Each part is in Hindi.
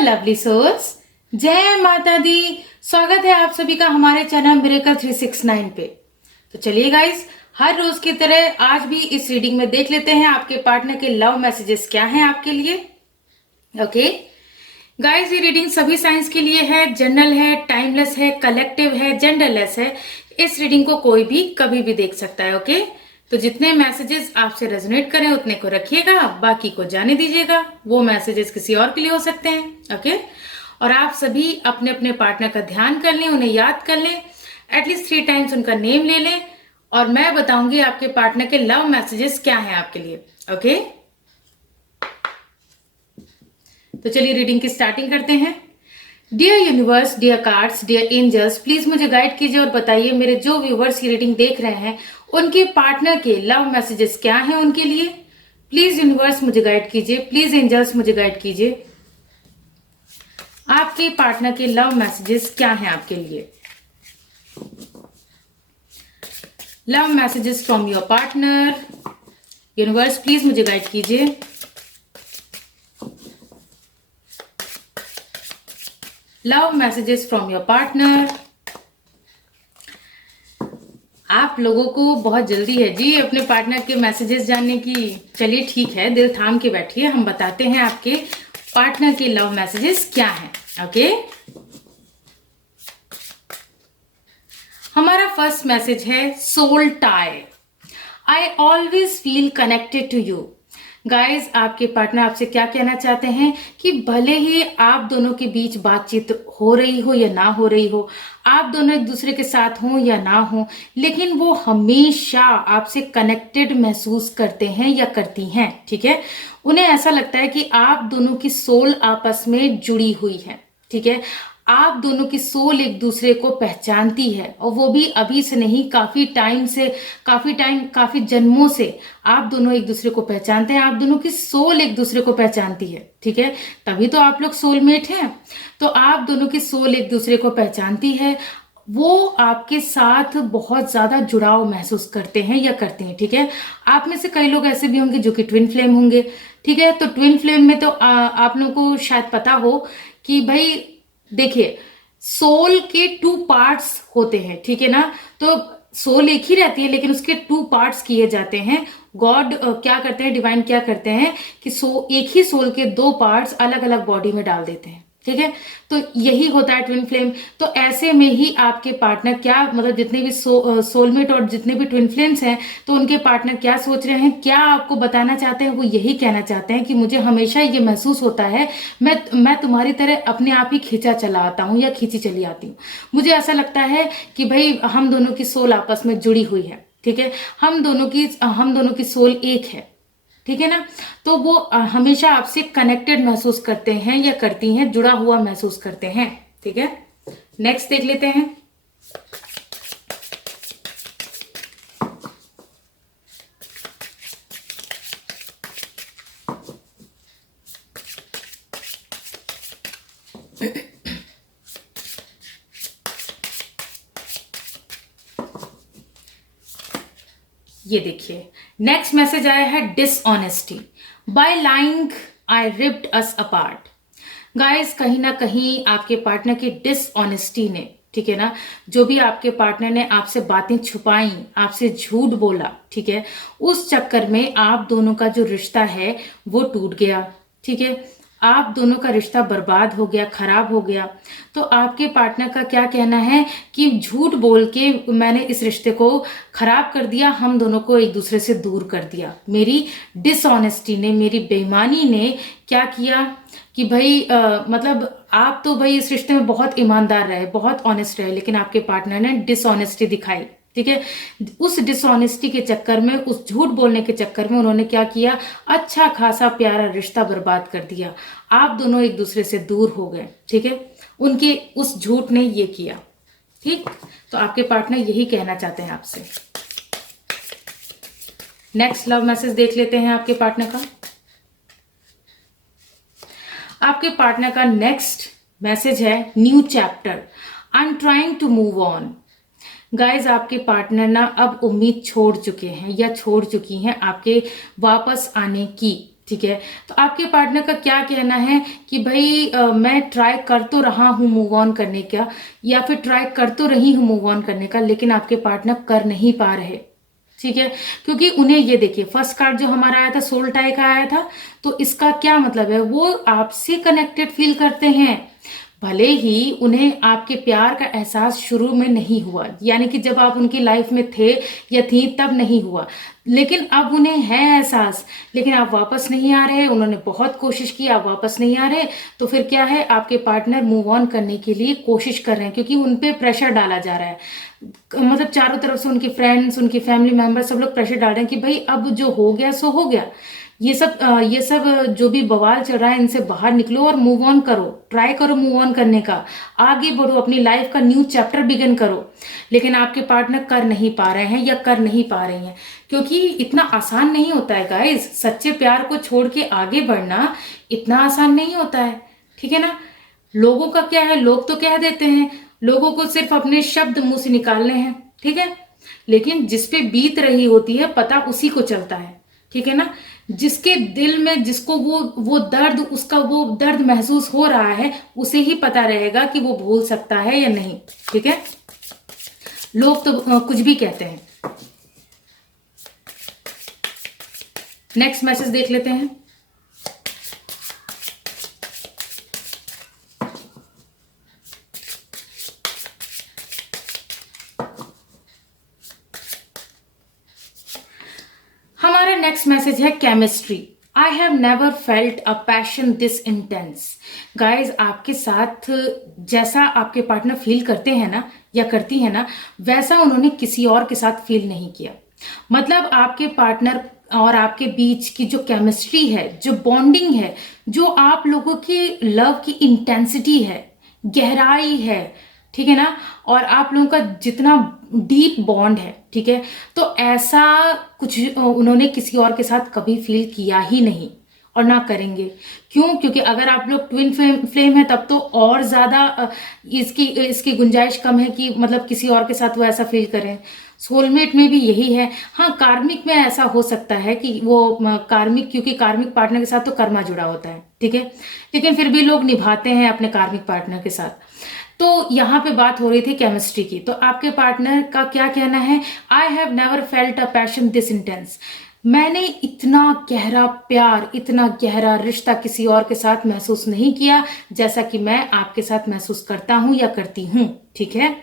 लवली सोल्स, जय माता दी। स्वागत है आप सभी का हमारे चैनल मिरेकल 369 पे। तो चलिए गाइस, हर रोज की तरह आज भी इस रीडिंग में देख लेते हैं आपके पार्टनर के लव मैसेजेस क्या हैं आपके लिए। ओके गाइस, ये रीडिंग सभी साइंस के लिए है, जनरल है, टाइमलेस है, कलेक्टिव है, जेंडरलेस है। इस रीडिंग को कोई भी कभी भी देख सकता है। ओके, तो जितने मैसेजेस आपसे रेजोनेट करें उतने को रखिएगा, बाकी को जाने दीजिएगा। वो मैसेजेस किसी और के लिए हो सकते हैं। ओके, और आप सभी अपने अपने पार्टनर का ध्यान कर लें, उन्हें याद कर लें, एटलीस्ट 3 टाइम्स उनका नेम ले लें, और मैं बताऊंगी आपके पार्टनर के लव मैसेजेस क्या हैं आपके लिए। ओके, तो चलिए रीडिंग की स्टार्टिंग करते हैं। Dear universe, dear cards, dear angels, please मुझे गाइड कीजिए और बताइए मेरे जो व्यूवर्स ये रीडिंग देख रहे हैं उनके पार्टनर के लव मैसेजेस क्या हैं उनके लिए। प्लीज यूनिवर्स मुझे गाइड कीजिए, प्लीज एंजल्स मुझे गाइड कीजिए, आपके पार्टनर के लव मैसेजेस क्या हैं आपके लिए। Love messages from your partner. Universe please मुझे गाइड कीजिए। Love messages from your partner. आप लोगों को बहुत जल्दी है जी अपने पार्टनर के मैसेजेस जानने की। चलिए ठीक है, दिल थाम के बैठिए, हम बताते हैं आपके पार्टनर के लव मैसेजेस क्या हैं। ओके, हमारा फर्स्ट मैसेज है soul tie. I always feel connected to you. Guys, आपके पार्टनर आपसे क्या कहना चाहते हैं कि भले ही आप दोनों के बीच बातचीत हो रही हो या ना हो रही हो, आप दोनों एक दूसरे के साथ हो या ना हो, लेकिन वो हमेशा आपसे कनेक्टेड महसूस करते हैं या करती हैं। ठीक है, उन्हें ऐसा लगता है कि आप दोनों की सोल आपस में जुड़ी हुई है। ठीक है, आप दोनों की सोल एक दूसरे को पहचानती है, और वो भी अभी से नहीं, काफी जन्मों से आप दोनों एक दूसरे को पहचानते हैं। आप दोनों की सोल एक दूसरे को पहचानती है। ठीक है, तभी तो आप लोग सोलमेट हैं। तो आप दोनों की सोल एक दूसरे को पहचानती है, वो आपके साथ बहुत ज्यादा जुड़ाव महसूस करते हैं या करती हैं। ठीक है, आप में से कई लोग ऐसे भी होंगे जो कि ट्विन फ्लेम होंगे। ठीक है, तो ट्विन फ्लेम में तो आप लोगों को शायद पता हो कि भाई देखिए, सोल के 2 पार्ट्स होते हैं। ठीक है ना, तो सोल एक ही रहती है लेकिन उसके 2 पार्ट्स किए जाते हैं। गॉड क्या करते हैं, डिवाइन क्या करते हैं कि एक ही सोल के 2 पार्ट्स अलग अलग बॉडी में डाल देते हैं। ठीक है, तो यही होता है ट्विन फ्लेम। तो ऐसे में ही आपके पार्टनर क्या, मतलब जितने भी सोलमेट और जितने भी ट्विन फ्लेम्स हैं, तो उनके पार्टनर क्या सोच रहे हैं, क्या आपको बताना चाहते हैं, वो यही कहना चाहते हैं कि मुझे हमेशा ये महसूस होता है मैं तुम्हारी तरह अपने आप ही खींचा चला आता हूँ या खींची चली आती हूँ। मुझे ऐसा लगता है कि भाई हम दोनों की सोल आपस में जुड़ी हुई है। ठीक है, हम दोनों की सोल एक है। ठीक है ना, तो वो हमेशा आपसे कनेक्टेड महसूस करते हैं या करती हैं, जुड़ा हुआ महसूस करते हैं। ठीक है, नेक्स्ट देख लेते हैं। ये देखिए, नेक्स्ट मैसेज आया है डिसऑनेस्टी। बाय लाइंग आई रिप्ड अस अपार्ट। गाइस, कहीं ना कहीं आपके पार्टनर की डिसऑनेस्टी ने, ठीक है ना, जो भी आपके पार्टनर ने आपसे बातें छुपाई, आपसे झूठ बोला, ठीक है, उस चक्कर में आप दोनों का जो रिश्ता है वो टूट गया। ठीक है, आप दोनों का रिश्ता बर्बाद हो गया, खराब हो गया। तो आपके पार्टनर का क्या कहना है कि झूठ बोल के मैंने इस रिश्ते को खराब कर दिया, हम दोनों को एक दूसरे से दूर कर दिया। मेरी डिसऑनेस्टी ने, मेरी बेईमानी ने क्या किया कि भाई मतलब आप तो भाई इस रिश्ते में बहुत ईमानदार रहे, बहुत ऑनेस्ट रहे, लेकिन आपके पार्टनर ने डिसऑनेस्टी दिखाई। ठीक है, उस डिसऑनेस्टी के चक्कर में, उस झूठ बोलने के चक्कर में उन्होंने क्या किया, अच्छा खासा प्यारा रिश्ता बर्बाद कर दिया। आप दोनों एक दूसरे से दूर हो गए। ठीक है, उनके उस झूठ ने ये किया। ठीक, तो आपके पार्टनर यही कहना चाहते हैं आपसे। नेक्स्ट लव मैसेज देख लेते हैं आपके पार्टनर का। आपके पार्टनर का नेक्स्ट मैसेज है new chapter, I am trying to move on. Guys, आपके पार्टनर ना अब उम्मीद छोड़ चुके हैं या छोड़ चुकी हैं आपके वापस आने की। ठीक है। तो आपके पार्टनर का क्या कहना है कि भाई मैं ट्राई कर तो रहा हूँ मूव ऑन करने का, या फिर ट्राई कर तो रही हूँ मूव ऑन करने का, लेकिन आपके पार्टनर कर नहीं पा रहे। ठीक है, क्योंकि उन्हें ये देखिए, फर्स्ट कार्ड जो हमारा आया था सोल टाई का आया था, तो इसका क्या मतलब है, वो आपसे कनेक्टेड फील करते हैं, भले ही उन्हें आपके प्यार का एहसास शुरू में नहीं हुआ, यानी कि जब आप उनकी लाइफ में थे या थी तब नहीं हुआ, लेकिन अब उन्हें है एहसास, लेकिन आप वापस नहीं आ रहे, उन्होंने बहुत कोशिश की, आप वापस नहीं आ रहे, तो फिर क्या है, आपके पार्टनर मूव ऑन करने के लिए कोशिश कर रहे हैं, क्योंकि उन पे प्रेशर डाला जा रहा है, मतलब चारों तरफ से उनके फ्रेंड्स, उनकी फैमिली मेंबर, सब लोग प्रेशर डाल रहे हैं कि भाई अब जो हो गया सो हो गया, ये सब जो भी बवाल चल रहा है इनसे बाहर निकलो और मूव ऑन करो, ट्राई करो मूव ऑन करने का, आगे बढ़ो, अपनी लाइफ का न्यू चैप्टर बिगिन करो। लेकिन आपके पार्टनर कर नहीं पा रहे हैं या कर नहीं पा रही हैं, क्योंकि इतना आसान नहीं होता है गाइस, सच्चे प्यार को छोड़ के आगे बढ़ना इतना आसान नहीं होता है। ठीक है ना, लोगों का क्या है, लोग तो कह देते हैं, लोगों को सिर्फ अपने शब्द मुंह से निकालने हैं, ठीक है, लेकिन जिसपे बीत रही होती है पता उसी को चलता है। ठीक है ना, जिसके दिल में जिसको वो दर्द, उसका वो दर्द महसूस हो रहा है, उसे ही पता रहेगा कि वो भूल सकता है या नहीं। ठीक है, लोग तो कुछ भी कहते हैं। नेक्स्ट मैसेज देख लेते हैं। हमारा नेक्स्ट मैसेज है chemistry. I have never felt a passion this intense. Guys, आपके साथ जैसा आपके पार्टनर फील करते हैं ना या करती है ना, वैसा उन्होंने किसी और के साथ फील नहीं किया। मतलब आपके पार्टनर और आपके बीच की जो केमिस्ट्री है, जो बॉन्डिंग है, जो आप लोगों की लव की इंटेंसिटी है, गहराई है, ठीक है ना, और आप लोगों का जितना डीप बॉन्ड है, ठीक है, तो ऐसा कुछ उन्होंने किसी और के साथ कभी फील किया ही नहीं और ना करेंगे। क्यों? क्योंकि अगर आप लोग ट्विन फ्लेम है तब तो और ज्यादा इसकी गुंजाइश कम है कि मतलब किसी और के साथ वो ऐसा फील करें। सोलमेट में भी यही है। हाँ, कार्मिक में ऐसा हो सकता है कि वो कार्मिक, क्योंकि कार्मिक पार्टनर के साथ तो कर्मा जुड़ा होता है, ठीक है, लेकिन फिर भी लोग निभाते हैं अपने कार्मिक पार्टनर के साथ। तो यहाँ पे बात हो रही थी केमिस्ट्री की। तो आपके पार्टनर का क्या कहना है, I have never felt a passion this intense. मैंने इतना गहरा प्यार, इतना गहरा रिश्ता किसी और के साथ महसूस नहीं किया जैसा कि मैं आपके साथ महसूस करता हूं या करती हूं। ठीक है,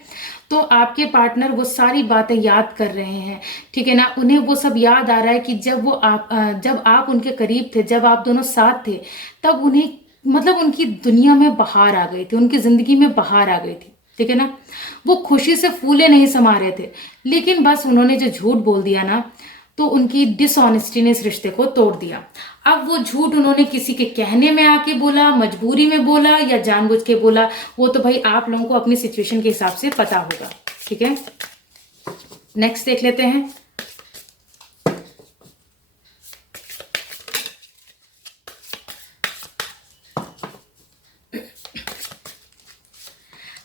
तो आपके पार्टनर वो सारी बातें याद कर रहे हैं, ठीक है ना, उन्हें वो सब याद आ रहा है कि जब आप उनके करीब थे, जब आप दोनों साथ थे, तब उन्हें मतलब उनकी दुनिया में बहार आ गई थी, उनकी जिंदगी में बहार आ गई थी। ठीक है ना, वो खुशी से फूले नहीं समा रहे थे, लेकिन बस उन्होंने जो झूठ बोल दिया ना, तो उनकी डिसऑनेस्टी ने इस रिश्ते को तोड़ दिया। अब वो झूठ उन्होंने किसी के कहने में आके बोला, मजबूरी में बोला या जानबूझ के बोला, वो तो भाई आप लोगों को अपनी सिचुएशन के हिसाब से पता होगा। ठीक है, नेक्स्ट देख लेते हैं।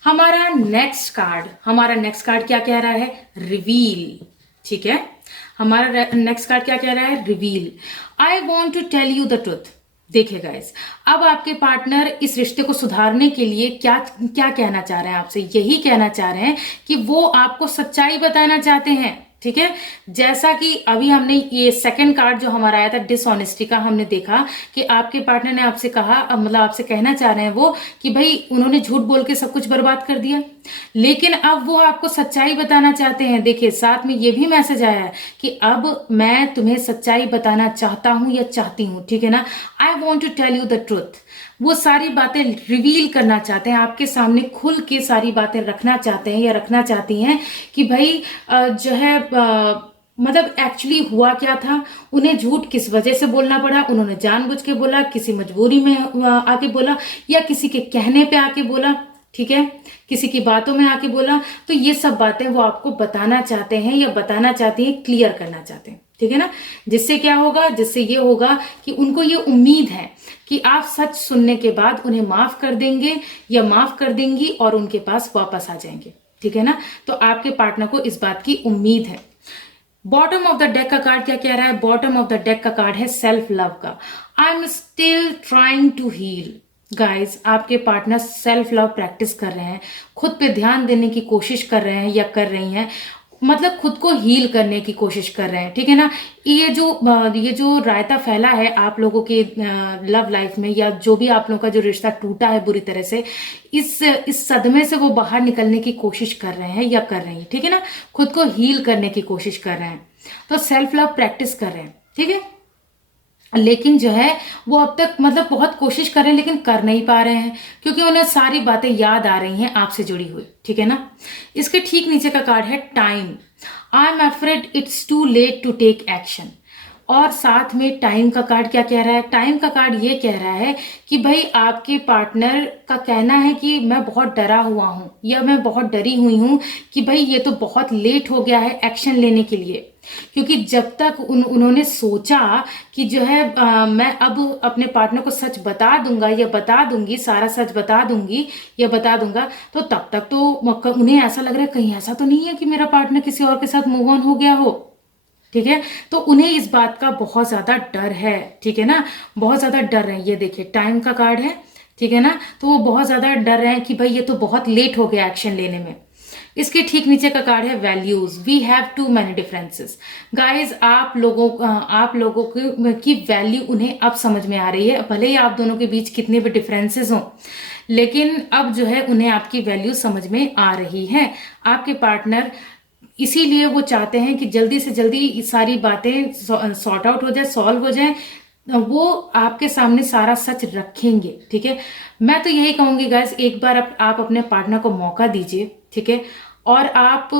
हमारा नेक्स्ट कार्ड क्या कह रहा है, रिवील। ठीक है, हमारा नेक्स्ट कार्ड क्या कह रहा है, reveal. I want to tell you the truth. देखिए गाइस, अब आपके पार्टनर इस रिश्ते को सुधारने के लिए क्या क्या कहना चाह रहे हैं आपसे, यही कहना चाह रहे हैं कि वो आपको सच्चाई बताना चाहते हैं। ठीक है, जैसा कि अभी हमने ये सेकंड कार्ड जो हमारा आया था डिसऑनेस्टी का, हमने देखा कि आपके पार्टनर ने आपसे कहा, मतलब आपसे कहना चाह रहे हैं वो कि भाई उन्होंने झूठ बोल के सब कुछ बर्बाद कर दिया, लेकिन अब वो आपको सच्चाई बताना चाहते हैं। देखिए, साथ में ये भी मैसेज आया है कि अब मैं तुम्हें सच्चाई बताना चाहता हूं या चाहती हूं। ठीक है ना, I want to tell you the truth. वो सारी बातें रिवील करना चाहते हैं, आपके सामने खुल के सारी बातें रखना चाहते हैं या रखना चाहती हैं कि भाई जो है मतलब एक्चुअली हुआ क्या था, उन्हें झूठ किस वजह से बोलना पड़ा, उन्होंने जानबूझ के बोला, किसी मजबूरी में आके बोला, या किसी के कहने पे आके बोला, ठीक है, किसी की बातों में आके बोला। तो ये सब बातें वो आपको बताना चाहते हैं या बताना चाहती हैं, क्लियर करना चाहते हैं। ठीक है ना, जिससे क्या होगा, जिससे ये होगा कि उनको ये उम्मीद है कि आप सच सुनने के बाद उन्हें माफ कर देंगे या माफ कर देंगी और उनके पास वापस आ जाएंगे। ठीक है ना, तो आपके पार्टनर को इस बात की उम्मीद है। बॉटम ऑफ द डेक का कार्ड क्या कह रहा है? बॉटम ऑफ द डेक का कार्ड है सेल्फ लव का। I am still trying to heal. Guys, आपके पार्टनर सेल्फ लव प्रैक्टिस कर रहे हैं, खुद पे ध्यान देने की कोशिश कर रहे हैं या कर रही हैं, मतलब खुद को हील करने की कोशिश कर रहे हैं, ठीक है ना। ये जो रायता फैला है आप लोगों के लव लाइफ में, या जो भी आप लोगों का जो रिश्ता टूटा है बुरी तरह से, इस सदमे से वो बाहर निकलने की कोशिश कर रहे हैं या कर रही हैं, ठीक है ना। खुद को हील करने की कोशिश कर रहे हैं, तो सेल्फ लव प्रैक्टिस कर रहे हैं, ठीक है। लेकिन जो है वो अब तक मतलब बहुत कोशिश कर रहे हैं लेकिन कर नहीं पा रहे हैं, क्योंकि उन्हें सारी बातें याद आ रही हैं आपसे जुड़ी हुई, ठीक है ना। इसके ठीक नीचे का कार्ड है time. I am afraid it's too late to take action. और साथ में टाइम का कार्ड क्या कह रहा है? टाइम का कार्ड ये कह रहा है कि भाई आपके पार्टनर का कहना है कि मैं बहुत डरा हुआ हूं या मैं बहुत डरी हुई हूं कि भाई ये तो बहुत लेट हो गया है एक्शन लेने के लिए, क्योंकि जब तक उन्होंने सोचा कि जो है मैं अब अपने पार्टनर को सच बता दूंगा या बता दूंगी, सारा सच बता दूंगी या बता दूंगा, तो तब तक तो उन्हें ऐसा लग रहा है कहीं ऐसा तो नहीं है कि मेरा पार्टनर किसी और के साथ मूव ऑन हो गया हो, ठीक है। तो उन्हें इस बात का बहुत ज्यादा डर है, ठीक है ना, बहुत ज्यादा डर है। ये देखिए टाइम का कार्ड है, ठीक है ना, तो वो बहुत ज्यादा डर रहे हैं कि भाई ये तो बहुत लेट हो गया एक्शन लेने में। इसके ठीक नीचे का कार्ड है values. We have too many differences. Guys, आप लोगों की वैल्यू उन्हें अब समझ में आ रही है, भले ही आप दोनों के बीच कितने भी डिफरेंसेस हों, लेकिन अब जो है उन्हें आपकी वैल्यू समझ में आ रही है। आपके पार्टनर इसीलिए वो चाहते हैं कि जल्दी से जल्दी सारी बातें सॉर्ट आउट हो जाए, सॉल्व हो जाए, वो आपके सामने सारा सच रखेंगे, ठीक है। मैं तो यही कहूंगी गाइस, एक बार आप अपने पार्टनर को मौका दीजिए, ठीक है, और आप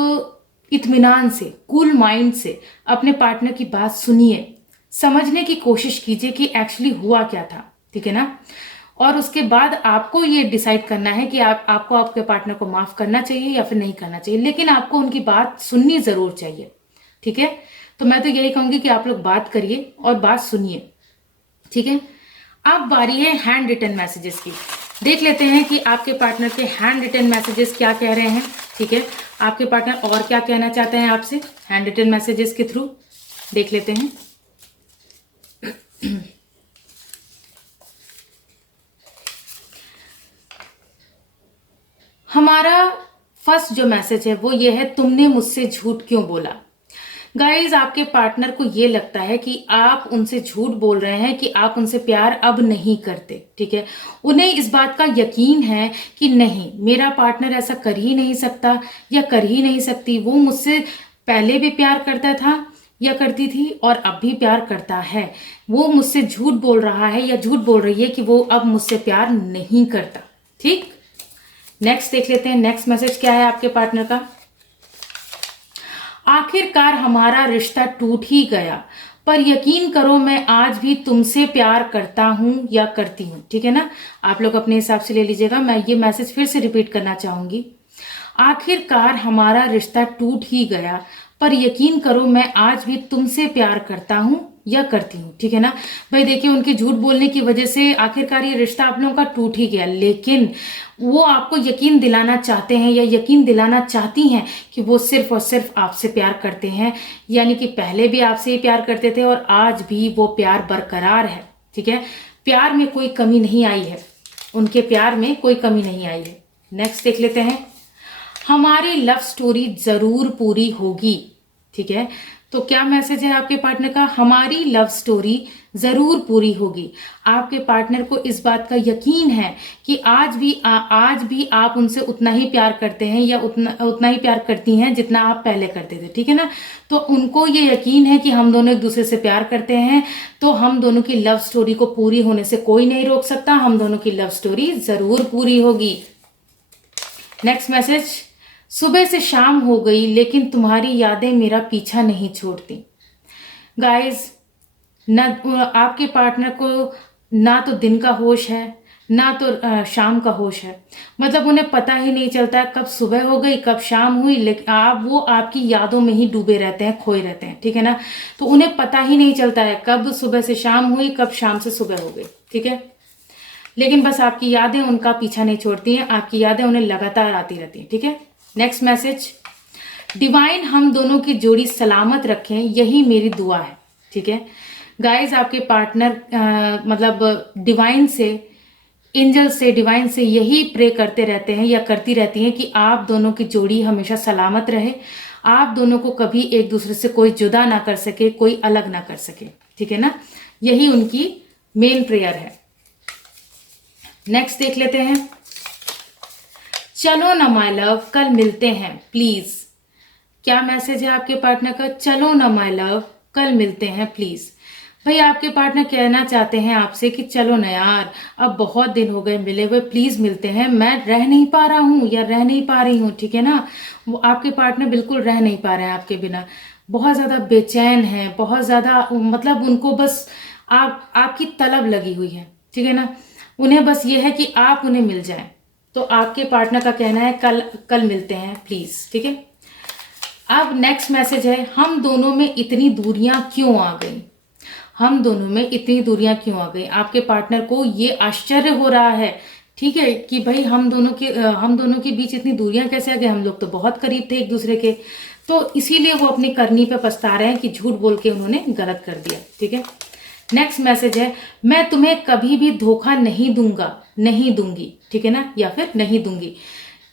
इत्मीनान से, कूल माइंड से अपने पार्टनर की बात सुनिए, समझने की कोशिश कीजिए कि एक्चुअली हुआ क्या था, ठीक है ना। और उसके बाद आपको ये डिसाइड करना है कि आपको आपके पार्टनर को माफ करना चाहिए या फिर नहीं करना चाहिए, लेकिन आपको उनकी बात सुननी जरूर चाहिए, ठीक है। तो मैं तो यही कहूंगी कि आप लोग बात करिए और बात सुनिए, ठीक है। अब बारी है हैंड रिटन मैसेजेस की। देख लेते हैं कि आपके पार्टनर के हैंड रिटन मैसेजेस क्या कह रहे हैं, ठीक है। आपके पार्टनर और क्या कहना चाहते हैं आपसे हैंड रिटन मैसेजेस के थ्रू, देख लेते हैं। हमारा फर्स्ट जो मैसेज है वो ये है, तुमने मुझसे झूठ क्यों बोला। गाइज, आपके पार्टनर को ये लगता है कि आप उनसे झूठ बोल रहे हैं, कि आप उनसे प्यार अब नहीं करते, ठीक है। उन्हें इस बात का यकीन है कि नहीं, मेरा पार्टनर ऐसा कर ही नहीं सकता या कर ही नहीं सकती, वो मुझसे पहले भी प्यार करता था या करती थी और अब भी प्यार करता है, वो मुझसे झूठ बोल रहा है या झूठ बोल रही है कि वो अब मुझसे प्यार नहीं करता, ठीक। नेक्स्ट देख लेते हैं, नेक्स्ट मैसेज क्या है आपके पार्टनर का। आखिरकार हमारा रिश्ता टूट ही गया, पर यकीन करो मैं आज भी तुमसे प्यार करता हूं या करती हूं, ठीक है ना। आप लोग अपने हिसाब से ले लीजिएगा, मैं ये मैसेज फिर से रिपीट करना चाहूंगी। आखिरकार हमारा रिश्ता टूट ही गया, पर यकीन करो मैं आज भी तुमसे प्यार करता हूं या करती हूँ, ठीक है ना। भाई देखिए, उनके झूठ बोलने की वजह से आखिरकार ये रिश्ता आप लोगों का टूट ही गया, लेकिन वो आपको यकीन दिलाना चाहते हैं या यकीन दिलाना चाहती हैं कि वो सिर्फ और सिर्फ आपसे प्यार करते हैं, यानी कि पहले भी आपसे ही प्यार करते थे और आज भी वो प्यार बरकरार है, ठीक है। प्यार में कोई कमी नहीं आई है, उनके प्यार में कोई कमी नहीं आई है। नेक्स्ट देख लेते हैं, हमारी लव स्टोरी जरूर पूरी होगी, ठीक है। तो क्या मैसेज है आपके पार्टनर का? हमारी लव स्टोरी जरूर पूरी होगी। आपके पार्टनर को इस बात का यकीन है कि आज भी आप उनसे उतना ही प्यार करते हैं या उतना ही प्यार करती हैं जितना आप पहले करते थे, ठीक है ना। तो उनको ये यकीन है कि हम दोनों एक दूसरे से प्यार करते हैं, तो हम दोनों की लव स्टोरी को पूरी होने से कोई नहीं रोक सकता, हम दोनों की लव स्टोरी जरूर पूरी होगी। नेक्स्ट मैसेज, सुबह से शाम हो गई लेकिन तुम्हारी यादें मेरा पीछा नहीं छोड़ती। गाइस, न आपके पार्टनर को ना तो दिन का होश है ना तो शाम का होश है, मतलब उन्हें पता ही नहीं चलता कब सुबह हो गई कब शाम हुई, लेकिन वो आपकी यादों में ही डूबे रहते हैं, खोए रहते हैं, ठीक है ना। तो उन्हें पता ही नहीं चलता है कब सुबह से शाम हुई कब शाम से सुबह हो गई, ठीक है। लेकिन बस आपकी यादें उनका पीछा नहीं छोड़ती हैं, आपकी यादें उन्हें लगातार आती रहती हैं, ठीक है। नेक्स्ट मैसेज, डिवाइन हम दोनों की जोड़ी सलामत रखें, यही मेरी दुआ है। ठीक है गाइज, आपके पार्टनर मतलब डिवाइन से, एंजल से, डिवाइन से यही प्रे करते रहते हैं या करती रहती हैं कि आप दोनों की जोड़ी हमेशा सलामत रहे, आप दोनों को कभी एक दूसरे से कोई जुदा ना कर सके, कोई अलग ना कर सके। ठीक है ना, यही उनकी मेन प्रेयर है। नेक्स्ट देख लेते हैं। चलो ना माय लव, कल मिलते हैं प्लीज। क्या मैसेज है आपके पार्टनर का? चलो ना माय लव, कल मिलते हैं प्लीज। भाई आपके पार्टनर कहना चाहते हैं आपसे कि चलो ना यार, अब बहुत दिन हो गए मिले हुए, प्लीज मिलते हैं, मैं रह नहीं पा रहा हूं या रह नहीं पा रही हूं। ठीक है ना, वो आपके पार्टनर बिल्कुल रह नहीं पा रहे हैं आपके बिना, बहुत ज्यादा बेचैन है, बहुत ज्यादा मतलब उनको बस आपकी तलब लगी हुई है। ठीक है ना, उन्हें बस ये है कि आप उन्हें मिल जाएं। तो आपके पार्टनर का कहना है कल कल मिलते हैं प्लीज। ठीक है, अब नेक्स्ट मैसेज है, हम दोनों में इतनी दूरियां क्यों आ गई? हम दोनों में इतनी दूरियां क्यों आ गई? आपके पार्टनर को ये आश्चर्य हो रहा है, ठीक है, कि भाई हम दोनों के बीच इतनी दूरियां कैसे आ गई, हम लोग तो बहुत करीब थे एक दूसरे के। तो इसीलिए वो अपनी करनी पे पछता रहे हैं कि झूठ बोल के उन्होंने गलत कर दिया। ठीक है, नेक्स्ट मैसेज है, मैं तुम्हें कभी भी धोखा नहीं दूंगा, नहीं दूंगी। ठीक है ना, या फिर नहीं दूंगी।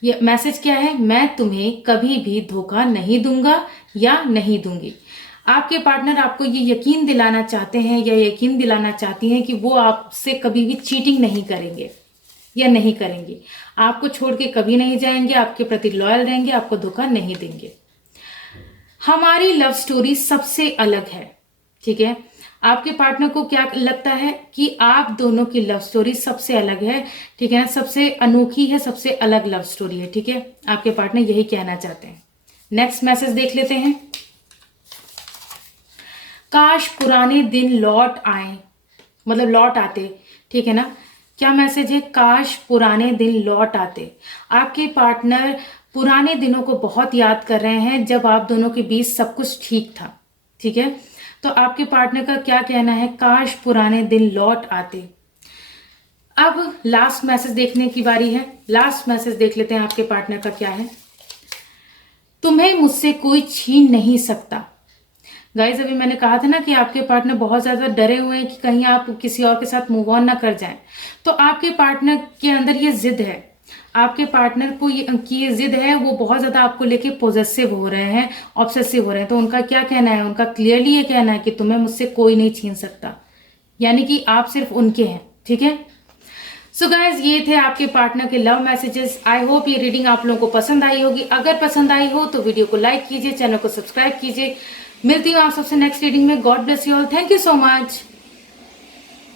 ये मैसेज क्या है? मैं तुम्हें कभी भी धोखा नहीं दूंगा या नहीं दूंगी। आपके पार्टनर आपको ये यकीन दिलाना चाहते हैं या यकीन दिलाना चाहती हैं कि वो आपसे कभी भी चीटिंग नहीं करेंगे या नहीं करेंगे, आपको छोड़ के कभी नहीं जाएंगे, आपके प्रति लॉयल रहेंगे, आपको धोखा नहीं देंगे। हमारी लव स्टोरी सबसे अलग है। ठीक है, आपके पार्टनर को क्या लगता है कि आप दोनों की लव स्टोरी सबसे अलग है। ठीक है ना, सबसे अनोखी है, सबसे अलग लव स्टोरी है। ठीक है, आपके पार्टनर यही कहना चाहते हैं। नेक्स्ट मैसेज देख लेते हैं। काश पुराने दिन लौट आए, मतलब लौट आते। ठीक है ना, क्या मैसेज है? काश पुराने दिन लौट आते। आपके पार्टनर पुराने दिनों को बहुत याद कर रहे हैं जब आप दोनों के बीच सब कुछ ठीक था। ठीक है, तो आपके पार्टनर का क्या कहना है? काश पुराने दिन लौट आते। अब लास्ट मैसेज देखने की बारी है। लास्ट मैसेज देख लेते हैं आपके पार्टनर का क्या है। तुम्हें मुझसे कोई छीन नहीं सकता। गाइज, अभी मैंने कहा था ना कि आपके पार्टनर बहुत ज्यादा डरे हुए हैं कि कहीं आप किसी और के साथ मूव ऑन ना कर जाएं। तो आपके पार्टनर के अंदर ये जिद है, आपके पार्टनर को ये जिद है, वो बहुत ज्यादा आपको लेके पोजेसिव हो रहे हैं, ऑब्सेसिव हो रहे हैं। तो उनका क्या कहना है? उनका क्लियरली ये कहना है कि तुम्हें मुझसे कोई नहीं छीन सकता, यानी कि आप सिर्फ उनके हैं। ठीक है, सो गाइज, ये थे आपके पार्टनर के लव मैसेजेस। आई होप ये रीडिंग आप लोगों को पसंद आई होगी। अगर पसंद आई हो तो वीडियो को लाइक कीजिए, चैनल को सब्सक्राइब कीजिए। मिलती हूँ आप सबसे नेक्स्ट रीडिंग में। God bless you all, thank you so much.